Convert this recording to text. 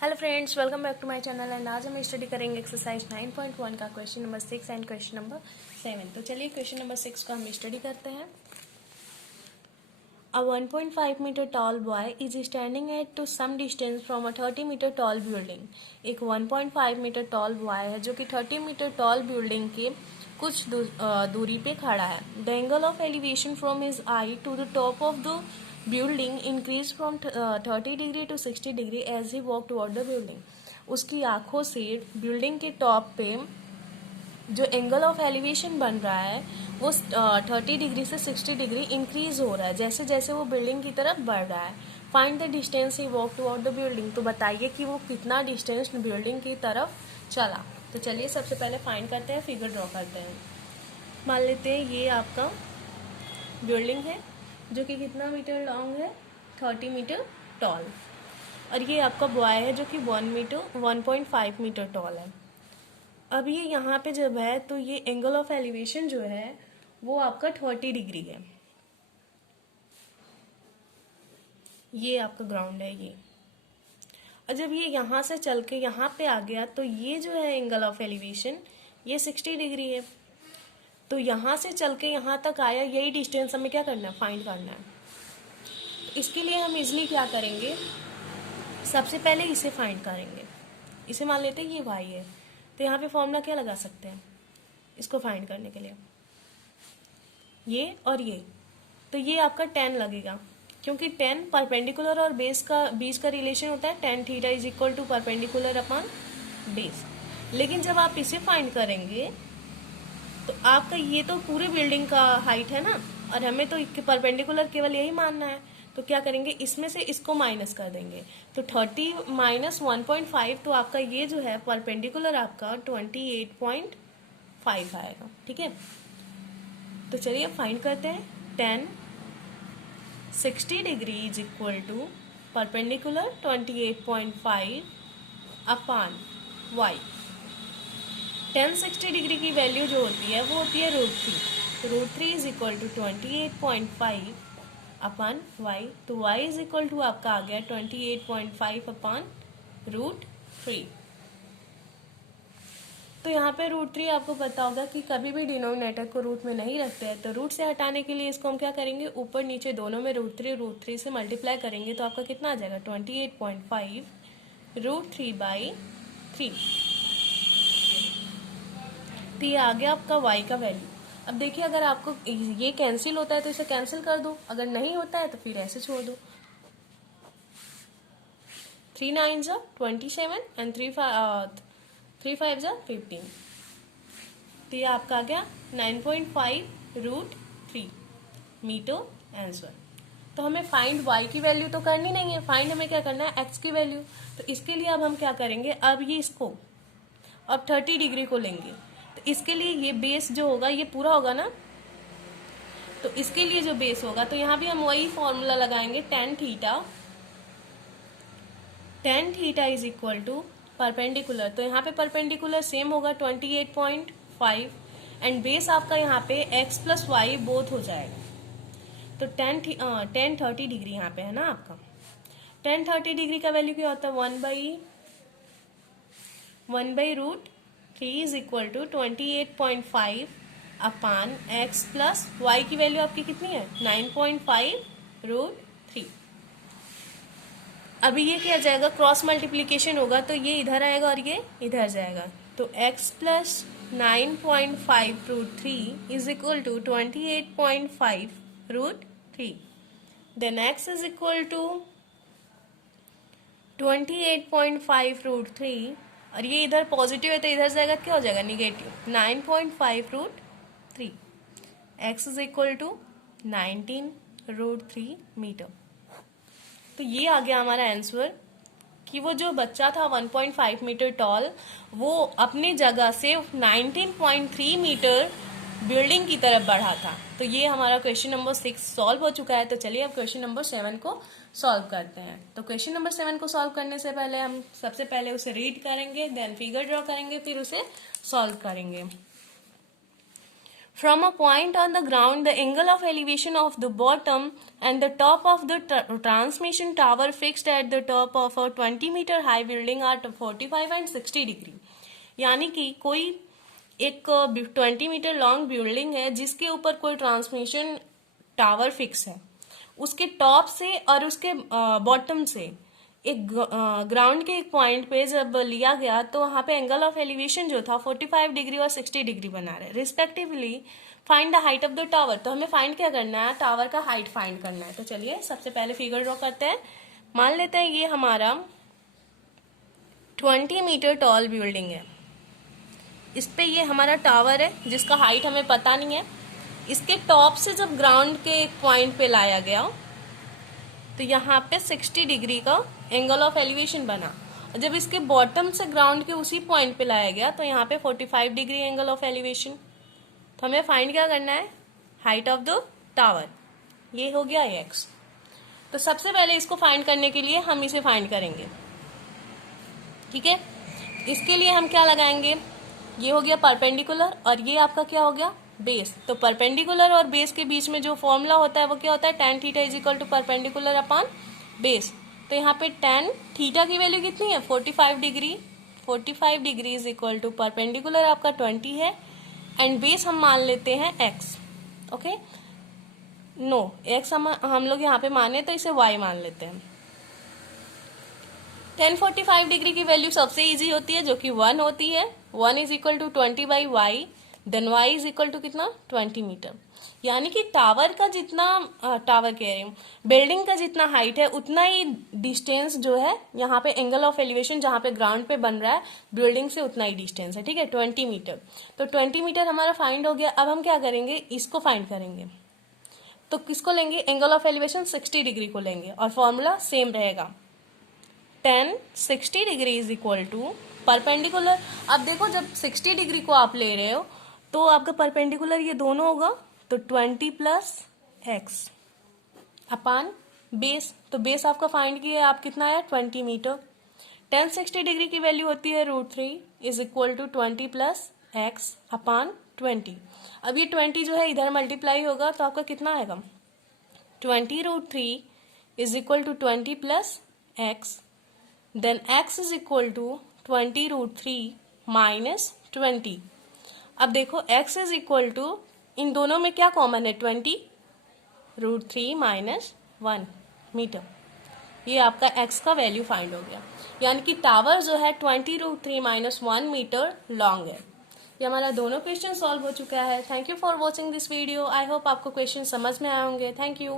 Hello friends, welcome back to my channel. And आज हम study करेंगे एक्सरसाइज 9.1 का question number 6 and question number 7। तो चलिए क्वेश्चन नंबर 6 को हम स्टडी करते हैं। A 1.5 meter tall boy is standing at to some distance from a 30 meter tall building। एक 1.5 मीटर टॉल बॉय है जो कि 30 मीटर टॉल बिल्डिंग के कुछ दूरी पे खड़ा है। The angle of elevation from his eye to the top of the building increase from 30 degree to 60 degree as he walk toward the building. उसकी आंखों से बिल्डिंग के टॉप पे जो एंगल ऑफ एलिवेशन बन रहा है वो 30 डिग्री से 60 डिग्री इंक्रीज हो रहा है जैसे जैसे वो बिल्डिंग की तरफ बढ़ रहा है। Find the distance he walk toward the building. तो बताइए कि वो कितना डिस्टेंस बिल्डिंग की तरफ चला। तो चलिए सबसे पहले फाइंड करते हैं, फिगर ड्रॉ करते हैं। मान लेते हैं ये आपका बिल्डिंग है जो कि कितना मीटर लॉन्ग है, 30 मीटर टॉल, और ये आपका बॉय है जो कि 1.5 मीटर टॉल है। अब ये यहाँ पे जब है तो ये एंगल ऑफ एलिवेशन जो है वो आपका 30 डिग्री है। ये आपका ग्राउंड है ये, और जब ये यहाँ से चल के यहाँ पे आ गया तो ये जो है एंगल ऑफ एलिवेशन ये 60 डिग्री है। तो यहाँ से चल के यहाँ तक आया, यही डिस्टेंस हमें क्या करना है, फाइंड करना है। तो इसके लिए हम इजिली क्या करेंगे, सबसे पहले इसे फाइंड करेंगे। इसे मान लेते हैं ये y है, तो यहाँ पे फॉर्मूला क्या लगा सकते हैं इसको फाइंड करने के लिए, ये और ये। तो ये आपका 10 लगेगा क्योंकि 10 परपेंडिकुलर और बेस का बीच का रिलेशन होता है, tan theta is equal to perpendicular upon base. लेकिन जब आप इसे फाइंड करेंगे तो आपका ये तो पूरी बिल्डिंग का हाइट है ना, और हमें तो परपेंडिकुलर केवल यही मानना है। तो क्या करेंगे, इसमें से इसको माइनस कर देंगे। तो 30 माइनस 1.5, तो आपका ये जो है परपेंडिकुलर आपका 28.5 आएगा। ठीक है, तो चलिए फाइंड करते हैं। 10 60 degree is equal to perpendicular 28.5 upon y। 10 60 degree की वैल्यू जो होती है वो होती है √3। तो √3 is equal to 28.5 upon y। तो y इज इक्वल टू आपका आ गया 28.5 अपॉन √3। तो यहाँ पे √3 आपको पता होगा कि कभी भी डिनोमिनेटर को रूट में नहीं रखते हैं। तो रूट से हटाने के लिए इसको हम क्या करेंगे, ऊपर नीचे दोनों में √3 से मल्टीप्लाई करेंगे तो आपका कितना आ जाएगा 28.5 √3/3। तो ये आ गया आपका y का वैल्यू। अब देखिए, अगर आपको ये कैंसिल होता है तो इसे कैंसिल कर दो, अगर नहीं होता है तो फिर ऐसे छोड़ दो। 3 9 जा 27 एंड 3 5 जा 15। तो ये आपका आ गया 9.5 √3 मीटर आंसर। तो हमें फाइंड y की वैल्यू तो करनी नहीं है, फाइंड हमें क्या करना है, x की वैल्यू। तो इसके लिए अब हम क्या करेंगे, अब ये इसको अब 30 डिग्री को लेंगे। तो इसके लिए ये बेस जो होगा ये पूरा होगा ना, तो इसके लिए जो बेस होगा तो यहाँ भी हम वही फॉर्मूला लगाएंगे, tan theta is equal to perpendicular. तो यहाँ पे परपेंडिकुलर सेम होगा 28.5 एंड बेस आपका यहाँ पे x प्लस वाई बोथ हो जाएगा। तो tan 30 डिग्री यहाँ पे है ना आपका। tan 30 डिग्री का वैल्यू क्या होता है, 1/√3 is equal to 28.5 upon x plus y की वैल्यू आपकी कितनी है 9.5 √3। अभी ये क्या जाएगा, क्रॉस मल्टीप्लीकेशन होगा तो ये इधर आएगा और ये इधर जाएगा। तो x plus 9.5 √3 is equal to 28.5 √3। Then x is equal to 28.5 √3, और ये इधर पॉजिटिव है तो इधर जाएगा, क्या हो जाएगा, negative 9.5 √3। x is equal to 19 √3 metre. तो ये आ गया हमारा आंसर कि वो जो बच्चा था 1.5 मीटर टॉल वो अपनी जगह से 19.3 मीटर बिल्डिंग की तरफ बढ़ा था। तो ये हमारा क्वेश्चन नंबर 6 सॉल्व हो चुका है। तो चलिए अब क्वेश्चन नंबर 7 को सॉल्व करते हैं। तो क्वेश्चन नंबर 7 को सॉल्व करने से पहले हम सबसे पहले उसे रीड करेंगे, देन फिगर ड्रॉ करेंगे, फिर उसे सॉल्व करेंगे। From a point on the ground, the angle of elevation of the bottom and the top of the transmission tower fixed at the top of a 20-meter high building are 45 and 60 degree. यानी कि कोई एक 20 metre long building है जिसके ऊपर कोई transmission tower fix है, उसके टॉप से और उसके बॉटम से एक ग्राउंड के एक पॉइंट पे जब लिया गया तो वहां पे एंगल ऑफ एलिवेशन जो था 45 डिग्री और 60 डिग्री बना रहे respectively. Find the height of the tower, तो हमें फाइंड क्या करना है, टावर का हाइट फाइंड करना है। तो चलिए सबसे पहले फिगर ड्रॉ करते हैं। मान लेते हैं ये हमारा 20 मीटर टॉल बिल्डिंग है, इस पे ये हमारा टावर है जिसका हाइट हमें पता नहीं है। इसके टॉप से जब ग्राउंड के एक पॉइंट पे लाया गया तो यहाँ पे 60 डिग्री का एंगल ऑफ एलिवेशन बना, और जब इसके बॉटम से ग्राउंड के उसी पॉइंट पे लाया गया तो यहाँ पे 45 डिग्री एंगल ऑफ एलिवेशन। तो हमें फाइंड क्या करना है, हाइट ऑफ द टावर, ये हो गया x। तो सबसे पहले इसको फाइंड करने के लिए हम इसे फाइंड करेंगे, ठीक है। इसके लिए हम क्या लगाएंगे, ये हो गया परपेंडिकुलर और ये आपका क्या हो गया, बेस। तो परपेंडिकुलर और बेस के बीच में जो फॉर्मूला होता है वो क्या होता है, tan theta is equal to perpendicular upon base. तो यहाँ पे tan थीटा की वैल्यू कितनी है, 45 degree. 45 degree is equal to perpendicular आपका 20 है एंड बेस हम मान लेते हैं x। ओके, नो x हम लोग यहाँ पे माने तो इसे y मान लेते हैं। tan 45 डिग्री की वैल्यू सबसे इजी होती है जो कि 1 होती है। 1 is equal to 20 by y, then y is equal to कितना, 20 मीटर। यानी कि टावर का जितना टावर कह रही हूँ, बिल्डिंग का जितना हाइट है उतना ही डिस्टेंस जो है यहाँ पे एंगल ऑफ एलिवेशन जहाँ पे ग्राउंड पे बन रहा है बिल्डिंग से उतना ही डिस्टेंस है, ठीक है, 20 मीटर। तो 20 मीटर हमारा फाइंड हो गया। अब हम क्या करेंगे, इसको फाइंड करेंगे। तो किसको लेंगे, एंगल ऑफ एलिवेशन 60 डिग्री को लेंगे और फॉर्मूला सेम रहेगा, tan 60 degree is equal to perpendicular. अब देखो जब 60 डिग्री को आप ले रहे हो तो आपका परपेंडिकुलर ये दोनों होगा, तो 20 प्लस एक्स अपान बेस। तो बेस आपका फाइंड किया आप कितना है, 20 मीटर। tan 60 डिग्री की वैल्यू होती है √3 is equal to 20 plus x upon 20। अब ये 20 जो है इधर मल्टीप्लाई होगा तो आपका कितना आएगा, 20√3 is equal to 20 plus x, then x is equal to 20√3 minus 20। अब देखो x इज इक्वल टू, इन दोनों में क्या कॉमन है, 20√3 माइनस 1 मीटर। ये आपका x का वैल्यू फाइंड हो गया। यानी कि टावर जो है 20√3 माइनस 1 मीटर लॉन्ग है। ये हमारा दोनों क्वेश्चन सॉल्व हो चुका है। Thank you for watching this video. I hope आपको क्वेश्चन समझ में आए होंगे। Thank you.